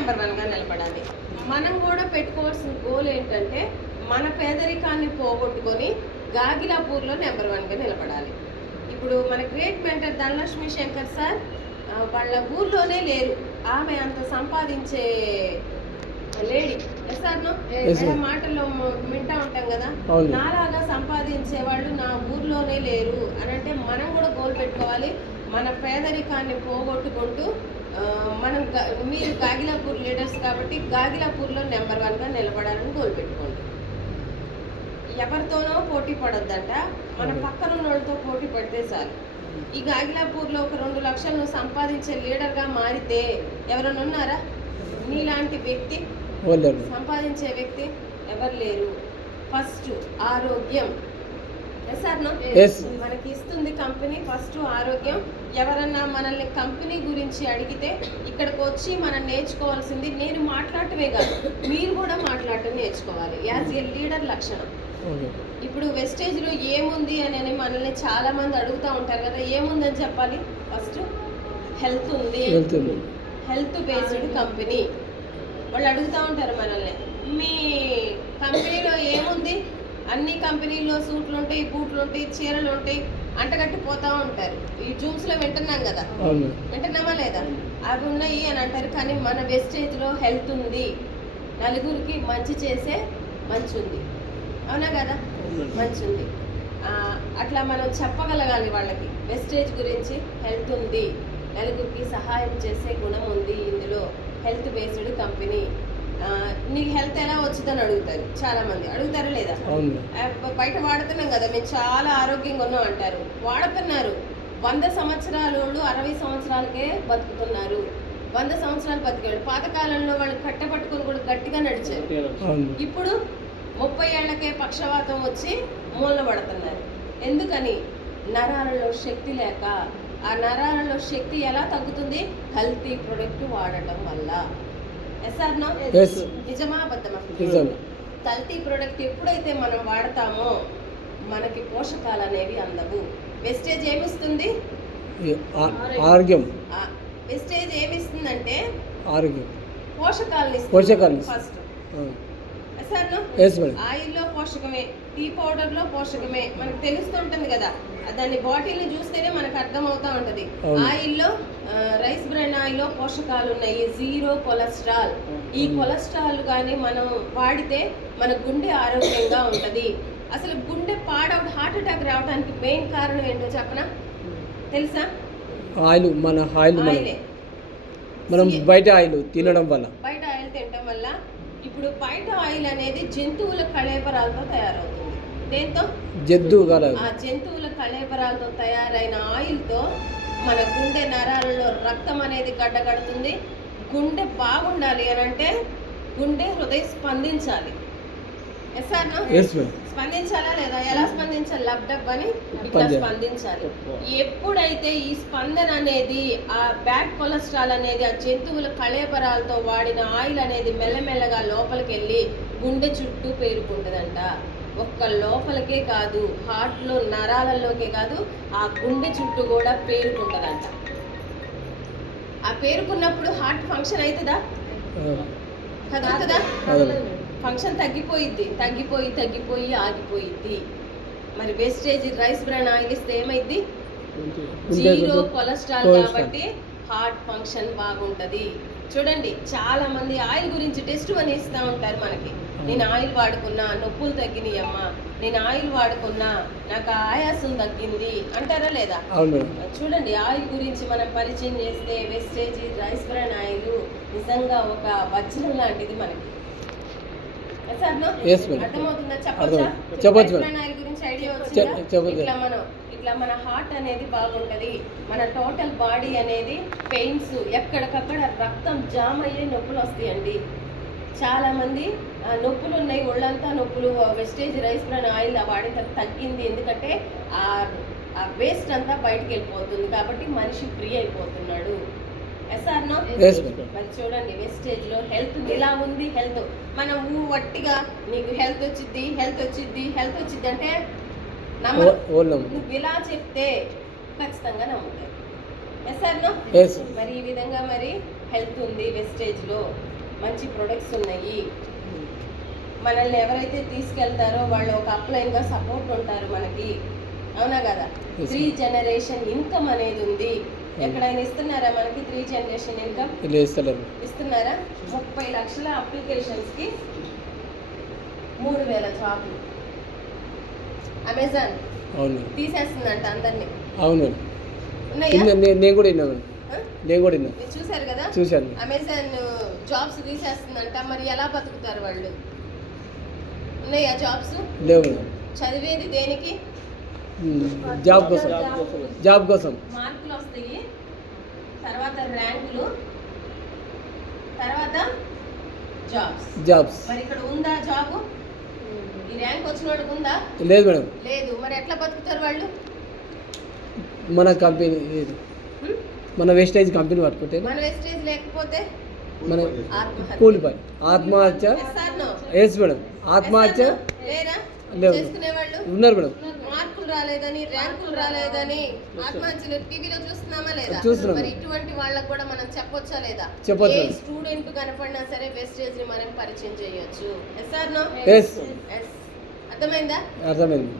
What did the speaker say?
Number 1గా నిలబడాలి. మనం కూడా పెట్టుకోవాల్సిన గోల్ ఏంటంటే మన పేదరికాన్ని పోగొట్టుకొని గాగిలాపూర్లో నెంబర్ 1గా నిలబడాలి. ఇప్పుడు మన great mentor Dhanalakshmi Shankar sir వాళ్ళ ఊర్లోనే లేరు. ఆమె అంత సంపాదించే లేడీ. సార్ మాటల్లో వింటా ఉంటాం కదా, నాలాగా సంపాదించే వాళ్ళు నా ఊర్లోనే లేరు అని అంటే మనం కూడా గోల్ పెట్టుకోవాలి. మన పేదరికాన్ని పోగొట్టుకుంటూ మనం మీరు గాగిలాపూర్ లీడర్స్ కాబట్టి గాగిలాపూర్లో నెంబర్ 1గా నిలబడాలని గోల్ పెట్టుకోండి. ఎవరితోనో పోటీ పడొద్దంట, మన పక్కన వాళ్ళతో పోటీ పడితే చాలు. ఈ గాగిలాపూర్లో ఒక 2 లక్షలు సంపాదించే లీడర్గా మారితే ఎవరైనా ఉన్నారా? నీలాంటి వ్యక్తి సంపాదించే వ్యక్తి ఎవరు లేరు. ఫస్ట్ ఆరోగ్యం. మనకి ఇస్తుంది కంపెనీ ఫస్ట్ ఆరోగ్యం. ఎవరన్నా మనల్ని కంపెనీ గురించి అడిగితే ఇక్కడికి వచ్చి మనం నేర్చుకోవాల్సింది నేను మాట్లాడటమే కాదు, మీరు కూడా మాట్లాడటం నేర్చుకోవాలి. యాజ్ ఏ లీడర్ లక్షణం. ఇప్పుడు వెస్టేజ్లో ఏముంది అని మనల్ని చాలా మంది అడుగుతూ ఉంటారు కదా, ఏముందని చెప్పాలి? ఫస్ట్ హెల్త్ ఉంది, హెల్త్ బేస్డ్ కంపెనీ. వాళ్ళు అడుగుతూ ఉంటారు మనల్ని, మీ కంపెనీలో ఏముంది? అన్ని కంపెనీల్లో సూట్లు ఉంటాయి, బూట్లు ఉంటాయి, చీరలు ఉంటాయి, అంటగట్టి పోతూ ఉంటారు. ఈ జూమ్స్లో వింటున్నాం కదా, వింటున్నామా లేదా? అవి ఉన్నాయి అని అంటారు. కానీ మన వెస్టేజ్లో హెల్త్ ఉంది, నలుగురికి మంచి చేసే మంచి ఉంది. అవునా కదా? మంచి ఉంది. అట్లా మనం చెప్పగలగాలి వాళ్ళకి వెస్టేజ్ గురించి. హెల్త్ ఉంది, నలుగురికి సహాయం చేసే గుణం ఉంది ఇందులో, హెల్త్ బేస్డ్ కంపెనీ. నీకు హెల్త్ ఎలా వచ్చిందని అడుగుతారు చాలా మంది. అడుగుతారా లేదా? బయట వాడుతున్నాం కదా, మేము చాలా ఆరోగ్యంగా ఉన్నాం అంటారు. వాడుతున్నారు. 100 సంవత్సరాల వాళ్ళు 60 సంవత్సరాలకే బతుకుతున్నారు. 100 సంవత్సరాలు బతికాడు. పాతకాలంలో వాళ్ళు కట్టెపట్టుకుని కూడా గట్టిగా నడిచారు. ఇప్పుడు 30 ఏళ్లకే పక్షవాతం వచ్చి మూలన పడుతున్నారు. ఎందుకని? నరాలలో శక్తి లేక. ఆ నరాలలో శక్తి ఎలా తగ్గుతుంది? కల్తీ ప్రొడక్ట్ వాడటం వల్ల. నిజమా అబద్ధమా? కల్తీ ప్రొడక్ట్ ఎప్పుడైతే మనం వాడతామో మనకి పోషకాలు అనేవి అందవు. వెస్టేజ్ ఏమిస్తుంది? ఆరోగ్యం. వెస్టేజ్ ఏమిస్తుందంటే ఆరోగ్యం, పోషకాలు ఫస్ట్. ఆయిల్లో పోషకమే, టీ పౌడర్లో పోషకమే. మనకు తెలుస్తుంటుంది కదా, దాని బాటిల్ని చూస్తేనే మనకు అర్థం అవుతా ఉంటుంది. ఆయిల్లో రైస్ బ్రాన్ ఆయిల్లో పోషకాలు ఉన్నాయి, 0 కొలెస్ట్రాల్. ఈ కొలెస్ట్రాల్ కానీ మనం వాడితే మన గుండె ఆరోగ్యంగా ఉంటుంది. అసలు గుండె హార్ట్ అటాక్ రావడానికి మెయిన్ కారణం ఏంటో చెప్పనా? తెలుసా? ఆయిల్. ఆయిలే. మనం బయట ఆయిల్ తినడం వల్ల, బయట ఆయిల్ తినడం వల్ల. ఇప్పుడు బయట ఆయిల్ అనేది జంతువుల కళేబరాలతో తయారవుతుంది. దేంతో? జంతువుల కళేబరాలతో తయారైన ఆయిల్తో మన గుండె నరాలలో రక్తం అనేది గడ్డగడుతుంది. గుండె బాగుండాలి అని అంటే గుండె హృదయం స్పందించాలి. స్పందించాలా లేదా? ఎలా స్పందించాలి? లబ్డబ్ అని ఇట్లా స్పందించాలి. ఎప్పుడైతే ఈ స్పందన అనేది, ఆ బ్యాడ్ కొలెస్ట్రాల్ అనేది, ఆ జంతువుల కళేబరాలతో వాడిన ఆయిల్ అనేది మెల్లమెల్లగా లోపలికి వెళ్ళి గుండె చుట్టూ పేరుకుంటుందంట. ఒక్క లోపలికే కాదు, హార్ట్లో నరాలలోకే కాదు, ఆ గుండె చుట్టూ కూడా పేరుకుంటుందంట. ఆ పేరుకున్నప్పుడు హార్ట్ ఫంక్షన్ అవుతుందా? కదులుతుందా? ఫంక్షన్ తగ్గిపోయి ఆగిపోయిద్ది. మరి వేస్టేజ్ రైస్ బ్రాన్ ఆయిల్ ఇస్తే ఏమైంది? 0 కొలెస్ట్రాల్ కాబట్టి హార్ట్ ఫంక్షన్ బాగుంటుంది. చూడండి, చాలా మంది ఆయిల్ గురించి టెస్ట్ అని ఇస్తూ ఉంటారు మనకి. నేను ఆయిల్ వాడుకున్నా, నొప్పులు తగ్గినాయి అమ్మా, నేను ఆయిల్ వాడుకున్నా, నాకు ఆయాసం తగ్గింది అంటారా లేదా? చూడండి, ఆయిల్ గురించి మనం పరిచయం చేస్తే వెస్టేజ్ రైస్ బ్రాన్ ఆయిల్ నిజంగా ఒక వజ్రం లాంటిది మనకి. అర్థమవుతుందా? చెప్పొచ్చా? ఆయిల్ గురించి ఐడియా వచ్చిందా? ఇట్లా మన హార్ట్ అనేది బాగుంటుంది. మన టోటల్ బాడీ అనేది పెయిన్స్, ఎక్కడికక్కడ రక్తం జామ్ అయ్యే నొప్పులు వస్తాయండి. చాలా మంది నొప్పులు ఉన్నాయి, ఒళ్ళంతా నొప్పులు. వెస్టేజ్ రైస్ బ్రాన్ ఆయిల్ వాడితే తగ్గింది. ఎందుకంటే ఆ వేస్ట్ అంతా బయటకు వెళ్ళిపోతుంది కాబట్టి మనిషి ఫ్రీ అయిపోతున్నాడు. మరి చూడండి, వెస్టేజ్ లో హెల్త్ ఇలా ఉంది. హెల్త్ మనం వట్టిగా నీకు హెల్త్ వచ్చిద్ది అంటే నువ్వు ఇలా చెప్తే ఖచ్చితంగా నమ్ముతారు. మరి ఈ విధంగా మరి హెల్త్ ఉంది వెస్టేజ్ లో. మంచి ప్రొడక్ట్స్ ఉన్నాయి. మనల్ని ఎవరైతే తీసుకెళ్తారో వాళ్ళు ఒక అప్లైన్గా సపోర్ట్ ఉంటారు మనకి, అవునా కదా? Yes, 3 జనరేషన్ ఇన్కమ్ అనేది ఉంది. ఎక్కడైనా ఇస్తున్నారా మనకి 3 జనరేషన్ ఇన్కమ్? ఇస్తలేరు. ఇస్తున్నారా? 30 లక్షల అప్లికేషన్స్కి 3,000 జాబ్లు. అమెజాన్ అవును తీసేస్తుందంట అందరినీ. అవును ఉన్నాయా? నేను కూడా విన్నాను. ఆ? నేను కూడా విన్నా. మీరు చూసారు కదా? చూశాను. అమెజాన్ జాబ్స్ తీసేస్తుందంట. మరి ఎలా బతుకుతారు వాళ్ళు? ఉన్నాయా జాబ్స్? లేవు. చదివేది దేనికి? జాబ్ కోసం. జాబ్ కోసం. మార్కులు వస్తాయి, తర్వాత ర్యాంకులు, తర్వాత జాబ్స్. మరి ఇక్కడ ఉందా జాబ్? ఈ ర్యాంక్ వచ్చిన వాడికి ఉందా? లేదు మేడం. లేదు. మరి ఎట్లా బతుకుతారు వాళ్ళు? మన కంపెనీ హ్మ్? మన వేస్టేజ్ కంపెనీ పట్టుకుంటే మన వెస్టేజ్ లేకపోతే మన ఆత్మహత్య. కూలిపోయి ఆత్మహత్య. Yes or no? Yes madam. ఆత్మహత్య Yes or no? లేరా లేవు. చేసుకునేవాళ్ళు? ఉన్నారు మేడం. మార్కులు రాలేదని, ర్యాంకులు రాలేదని ఆత్మహత్యలు టీవీలో చూస్తున్నామా లేదా? చూస్తున్నాం. మరి ఇటువంటి వాళ్ళకు కూడా మనం చెప్పొచ్చా లేదా? చెప్పొచ్చు. ఏ స్టూడెంట్ కనపడినా సరే వెస్టేజ్ ని మనం పరిచయం చేయొచ్చు. Yes or no? Yes. Yes. అర్థమైందా? అర్థమైంది.